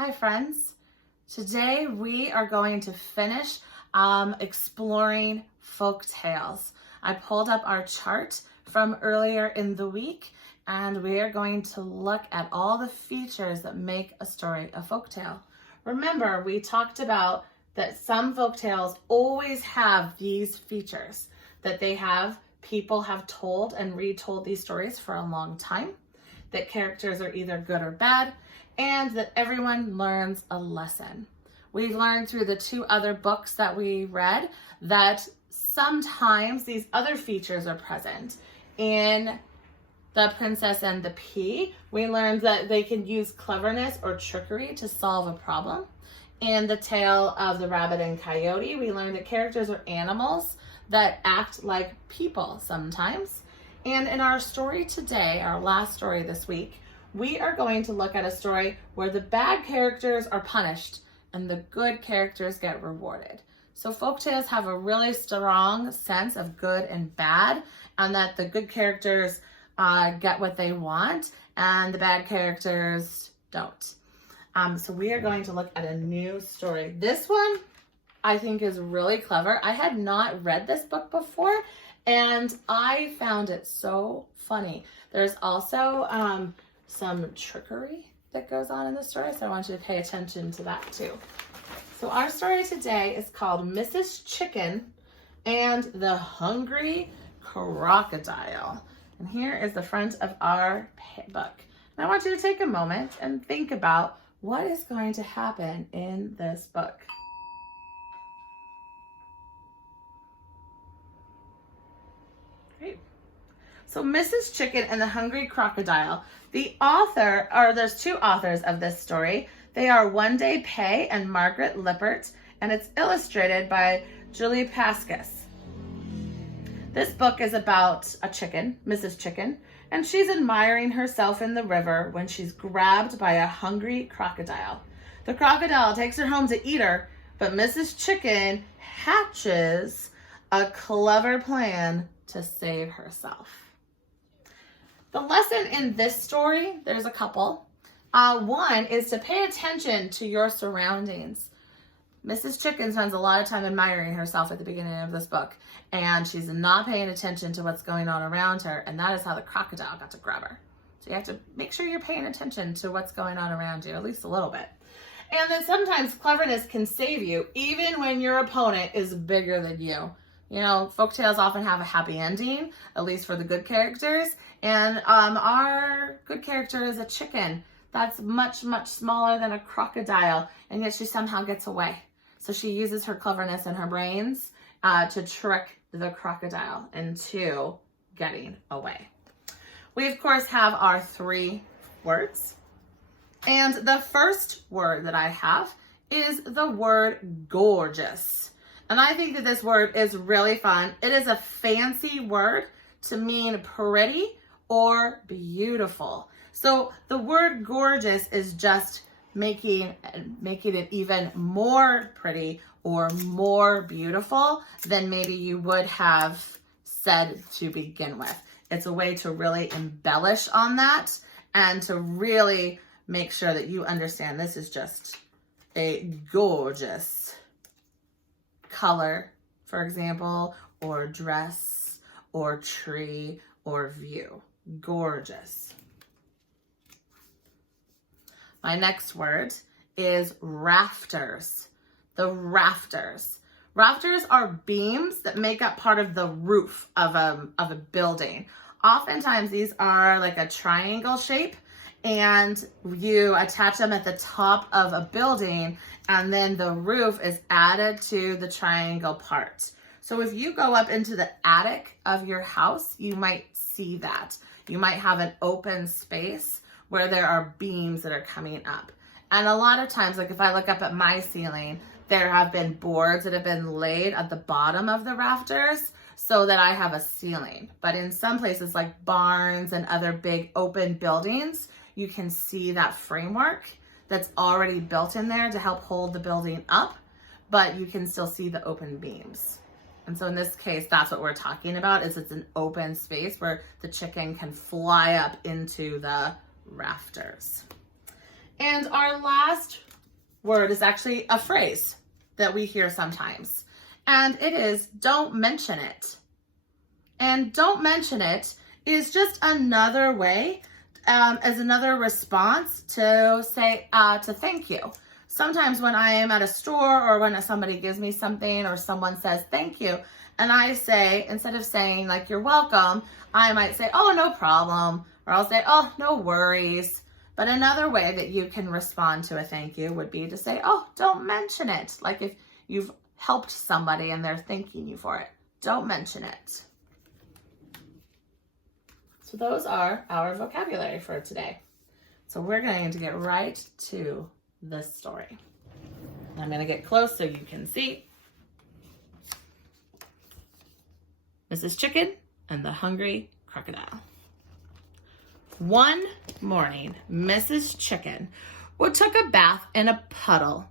Hi friends, today we are going to finish exploring folk tales. I pulled up our chart from earlier in the week and we are going to look at all the features that make a story a folk tale. Remember, we talked about that some folk tales always have these features, that people have told and retold these stories for a long time, that characters are either good or bad, and that everyone learns a lesson. We've learned through the two other books that we read that sometimes these other features are present. In The Princess and the Pea, we learned that they can use cleverness or trickery to solve a problem. In The Tale of the Rabbit and Coyote, we learned that characters are animals that act like people sometimes. And in our story today, our last story this week, we are going to look at a story where the bad characters are punished and the good characters get rewarded. So folktales have a really strong sense of good and bad, and that the good characters get what they want and the bad characters don't. So we are going to look at a new story. This one I think is really clever. I had not read this book before and I found it so funny. There's also some trickery that goes on in the story, so I want you to pay attention to that too. So our story today is called Mrs. Chicken and the Hungry Crocodile. And here is the front of our book. And I want you to take a moment and think about what is going to happen in this book. Great. So Mrs. Chicken and the Hungry Crocodile. There's two authors of this story. They are One Day Pay and Margaret Lippert, and it's illustrated by Julie Pascus. This book is about a chicken, Mrs. Chicken, and she's admiring herself in the river when she's grabbed by a hungry crocodile. The crocodile takes her home to eat her, but Mrs. Chicken hatches a clever plan to save herself. The lesson in this story, there's a couple. One is to pay attention to your surroundings. Mrs. Chicken spends a lot of time admiring herself at the beginning of this book, and she's not paying attention to what's going on around her, and that is how the crocodile got to grab her. So you have to make sure you're paying attention to what's going on around you, at least a little bit. And that sometimes cleverness can save you, even when your opponent is bigger than you. You know, folktales often have a happy ending, at least for the good characters. And our good character is a chicken that's much, much smaller than a crocodile, and yet she somehow gets away. So she uses her cleverness and her brains to trick the crocodile into getting away. We, of course, have our three words. And the first word that I have is the word gorgeous. And I think that this word is really fun. It is a fancy word to mean pretty or beautiful. So the word gorgeous is just making it even more pretty or more beautiful than maybe you would have said to begin with. It's a way to really embellish on that and to really make sure that you understand this is just a gorgeous color, for example, or dress, or tree, or view. Gorgeous. My next word is rafters. The rafters. Rafters are beams that make up part of the roof of a building. Oftentimes these are like a triangle shape, and you attach them at the top of a building, and then the roof is added to the triangle part. So if you go up into the attic of your house, you might see that. You might have an open space where there are beams that are coming up. And a lot of times, like if I look up at my ceiling, there have been boards that have been laid at the bottom of the rafters so that I have a ceiling. But in some places like barns and other big open buildings, you can see that framework that's already built in there to help hold the building up, but you can still see the open beams. And so in this case, that's what we're talking about, is it's an open space where the chicken can fly up into the rafters. And our last word is actually a phrase that we hear sometimes. And it is, don't mention it. And don't mention it is just another way, as another response to say, to thank you. Sometimes when I am at a store or when somebody gives me something or someone says thank you, and I say, instead of saying like, you're welcome, I might say, oh, no problem. Or I'll say, oh, no worries. But another way that you can respond to a thank you would be to say, oh, don't mention it. Like if you've helped somebody and they're thanking you for it, don't mention it. So those are our vocabulary for today. So we're going to get right to this story. I'm going to get close so you can see. Mrs. Chicken and the Hungry Crocodile. One morning, Mrs. Chicken took a bath in a puddle.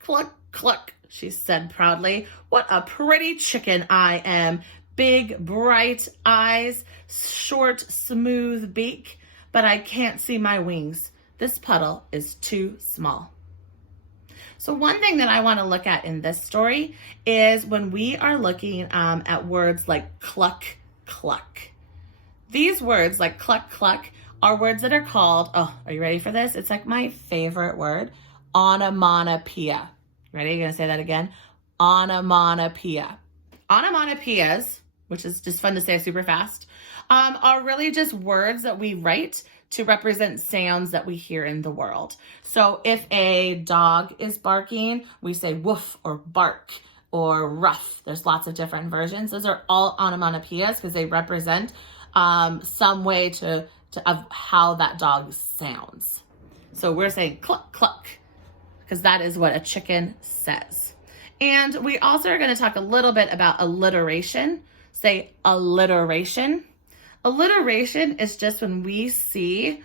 Cluck, cluck, she said proudly. What a pretty chicken I am. Big, bright eyes, short, smooth beak, but I can't see my wings. This puddle is too small. So one thing that I want to look at in this story is when we are looking at words like cluck, cluck. These words like cluck, cluck are words that are called, oh, are you ready for this? It's like my favorite word, onomatopoeia. Ready? You're going to say that again? Onomatopoeia. Onomatopoeias, which is just fun to say super fast, are really just words that we write to represent sounds that we hear in the world. So if a dog is barking, we say woof or bark or ruff. There's lots of different versions. Those are all onomatopoeias because they represent some way of how that dog sounds. So we're saying cluck, cluck, because that is what a chicken says. And we also are going to talk a little bit about alliteration. Say alliteration. Alliteration is just when we see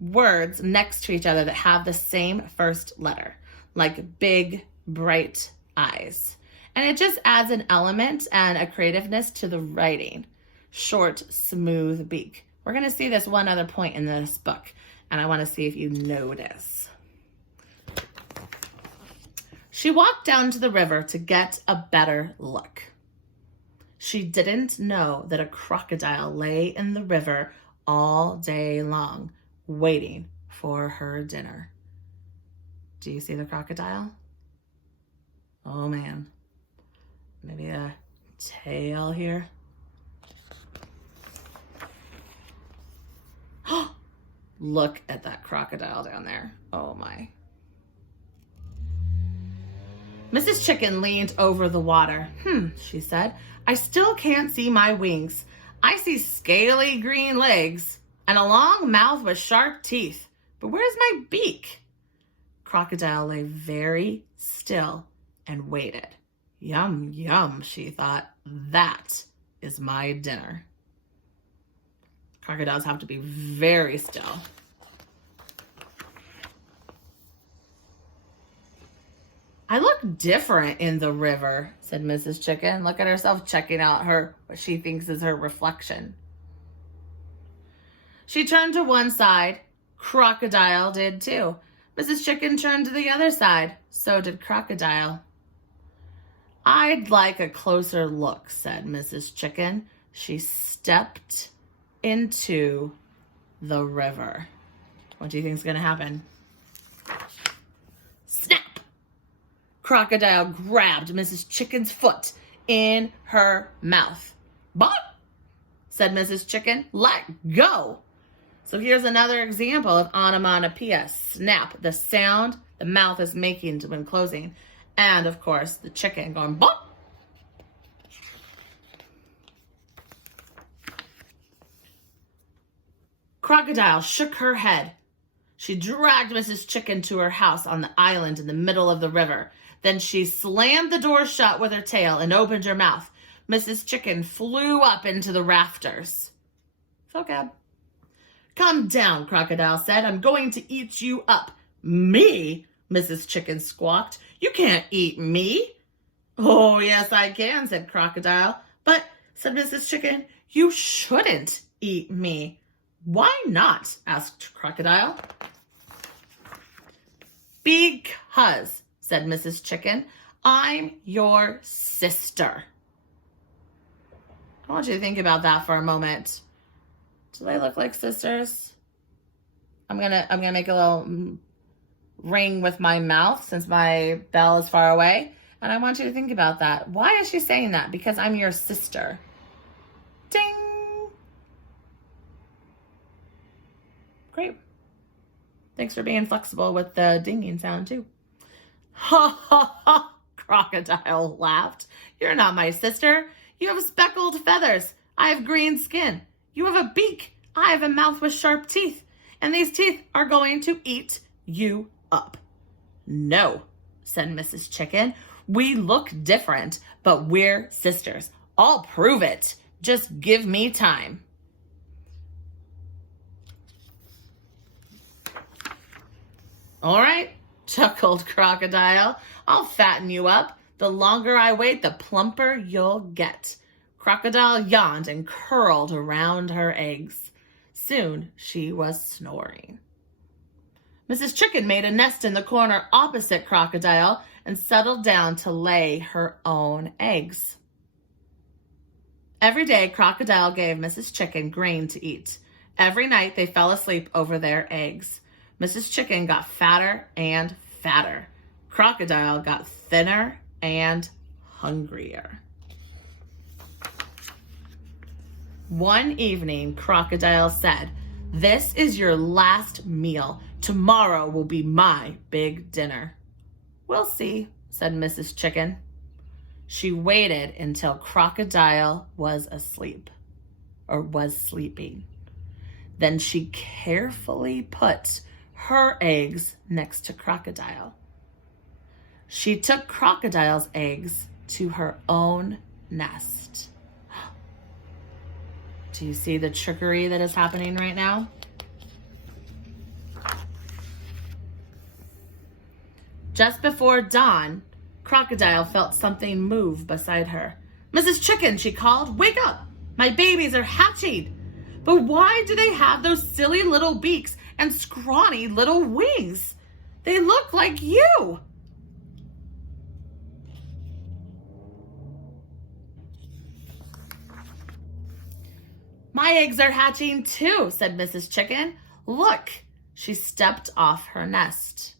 words next to each other that have the same first letter, like big, bright eyes. And it just adds an element and a creativeness to the writing. Short, smooth beak. We're going to see this one other point in this book, and I want to see if you notice. She walked down to the river to get a better look. She didn't know that a crocodile lay in the river all day long, waiting for her dinner. Do you see the crocodile? Oh man. Maybe a tail here. Look at that crocodile down there. Oh my. Mrs. Chicken leaned over the water. She said, I still can't see my wings. I see scaly green legs and a long mouth with sharp teeth. But where's my beak? Crocodile lay very still and waited. Yum, yum, she thought. That is my dinner. Crocodiles have to be very still. I look different in the river, said Mrs. Chicken. Look at herself checking out what she thinks is her reflection. She turned to one side. Crocodile did too. Mrs. Chicken turned to the other side. So did Crocodile. I'd like a closer look, said Mrs. Chicken. She stepped into the river. What do you think is going to happen? Snap! Crocodile grabbed Mrs. Chicken's foot in her mouth. But, said Mrs. Chicken, let go. So here's another example of onomatopoeia. Snap, the sound the mouth is making when closing. And, of course, the chicken going, bop. Crocodile shook her head. She dragged Mrs. Chicken to her house on the island in the middle of the river. Then she slammed the door shut with her tail and opened her mouth. Mrs. Chicken flew up into the rafters. Vocab. Come down, Crocodile said. I'm going to eat you up. Me? Mrs. Chicken squawked. You can't eat me. Oh, yes, I can, said Crocodile. But, said Mrs. Chicken, you shouldn't eat me. Why not? Asked Crocodile. Because, said Mrs. Chicken, I'm your sister. I want you to think about that for a moment. Do they look like sisters? I'm gonna make a little ring with my mouth since my bell is far away. And I want you to think about that. Why is she saying that? Because I'm your sister. Ding! Great. Thanks for being flexible with the dinging sound too. Ha ha ha! Crocodile laughed. You're not my sister. You have speckled feathers. I have green skin. You have a beak. I have a mouth with sharp teeth. And these teeth are going to eat you up. No, said Mrs. Chicken. We look different, but we're sisters. I'll prove it. Just give me time. All right, chuckled Crocodile. I'll fatten you up. The longer I wait, the plumper you'll get. Crocodile yawned and curled around her eggs. Soon she was snoring. Mrs. Chicken made a nest in the corner opposite Crocodile and settled down to lay her own eggs. Every day, Crocodile gave Mrs. Chicken grain to eat. Every night, they fell asleep over their eggs. Mrs. Chicken got fatter and fatter. Crocodile got thinner and hungrier. One evening, Crocodile said, "This is your last meal. Tomorrow will be my big dinner." "We'll see," said Mrs. Chicken. She waited until Crocodile was asleep, or was sleeping. Then she carefully put her eggs next to Crocodile. She took Crocodile's eggs to her own nest. Do you see the trickery that is happening right now? Just before dawn, Crocodile felt something move beside her. "Mrs. Chicken," she called, "wake up! My babies are hatching! But why do they have those silly little beaks and scrawny little wings? They look like you!" "My eggs are hatching too," said Mrs. Chicken. "Look!" She stepped off her nest.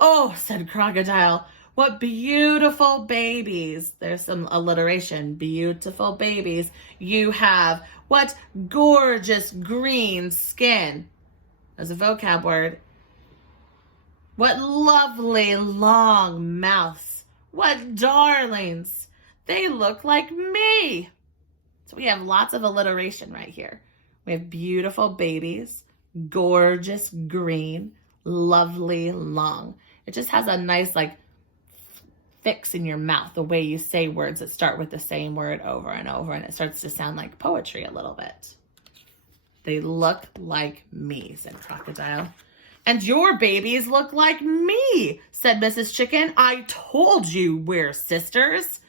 "Oh," said Crocodile, "what beautiful babies." There's some alliteration. Beautiful babies you have. What gorgeous green skin. There's a vocab word. What lovely long mouths. What darlings. They look like me. So we have lots of alliteration right here. We have beautiful babies, gorgeous green, lovely long. It just has a nice fix in your mouth, the way you say words that start with the same word over and over, and it starts to sound like poetry a little bit. "They look like me," said Crocodile. "And your babies look like me," said Mrs. Chicken. "I told you we're sisters.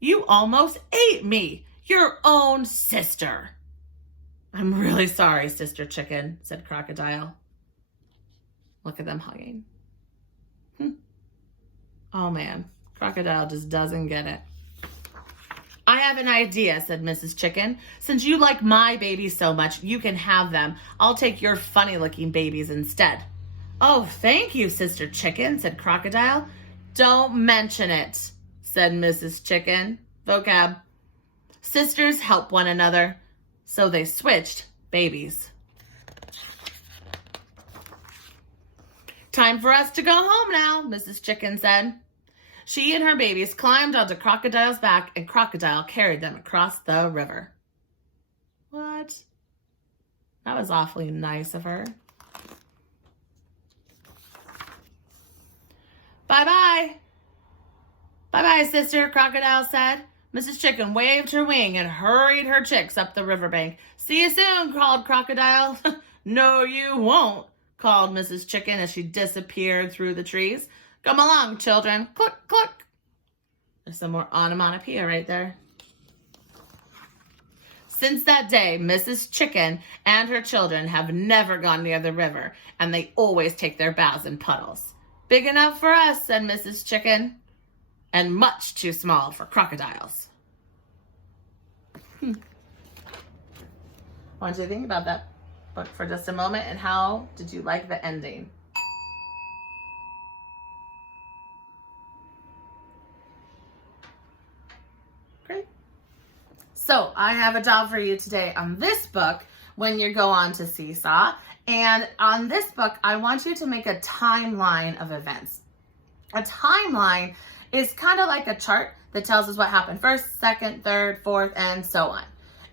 You almost ate me, your own sister." "I'm really sorry, Sister Chicken," said Crocodile. Look at them hugging. Oh man, Crocodile just doesn't get it. "I have an idea," said Mrs. Chicken. "Since you like my babies so much, you can have them. I'll take your funny-looking babies instead." "Oh, thank you, Sister Chicken," said Crocodile. "Don't mention it," said Mrs. Chicken. Vocab. Sisters help one another. So they switched babies. "Time for us to go home now," Mrs. Chicken said. She and her babies climbed onto Crocodile's back, and Crocodile carried them across the river. What? That was awfully nice of her. "Bye-bye. Bye-bye, sister," Crocodile said. Mrs. Chicken waved her wing and hurried her chicks up the riverbank. "See you soon," called Crocodile. "No, you won't," called Mrs. Chicken as she disappeared through the trees. "Come along, children." Cluck, cluck. There's some more onomatopoeia right there. Since that day, Mrs. Chicken and her children have never gone near the river, and they always take their baths in puddles. Big enough for us, said Mrs. Chicken, and much too small for crocodiles. I want you to think about that book for just a moment, and how did you like the ending? Great. So I have a job for you today on this book when you go on to Seesaw. And on this book, I want you to make a timeline of events. A timeline is kind of like a chart that tells us what happened first, second, third, fourth, and so on.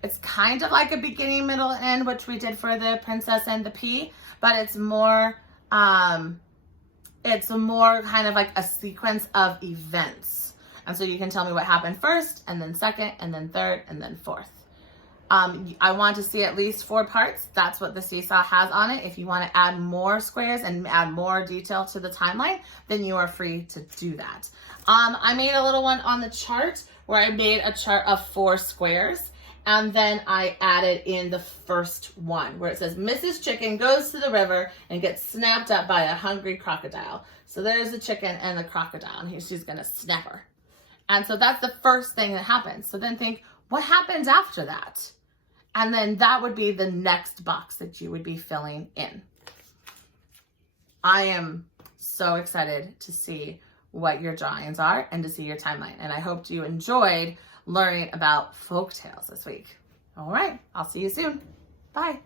It's kind of like a beginning, middle, end, which we did for the Princess and the Pea, but it's more kind of like a sequence of events. And so you can tell me what happened first, and then second, and then third, and then fourth. I want to see at least 4 parts. That's what the Seesaw has on it. If you want to add more squares and add more detail to the timeline, then you are free to do that. I made a little one on the chart where I made a chart of 4 squares. And then I added in the first one where it says, Mrs. Chicken goes to the river and gets snapped up by a hungry crocodile. So there's the chicken and the crocodile, and she's going to snap her. And so that's the first thing that happens. So then think, what happens after that? And then that would be the next box that you would be filling in. I am so excited to see what your drawings are and to see your timeline. And I hope you enjoyed learning about folk tales this week. All right, I'll see you soon. Bye.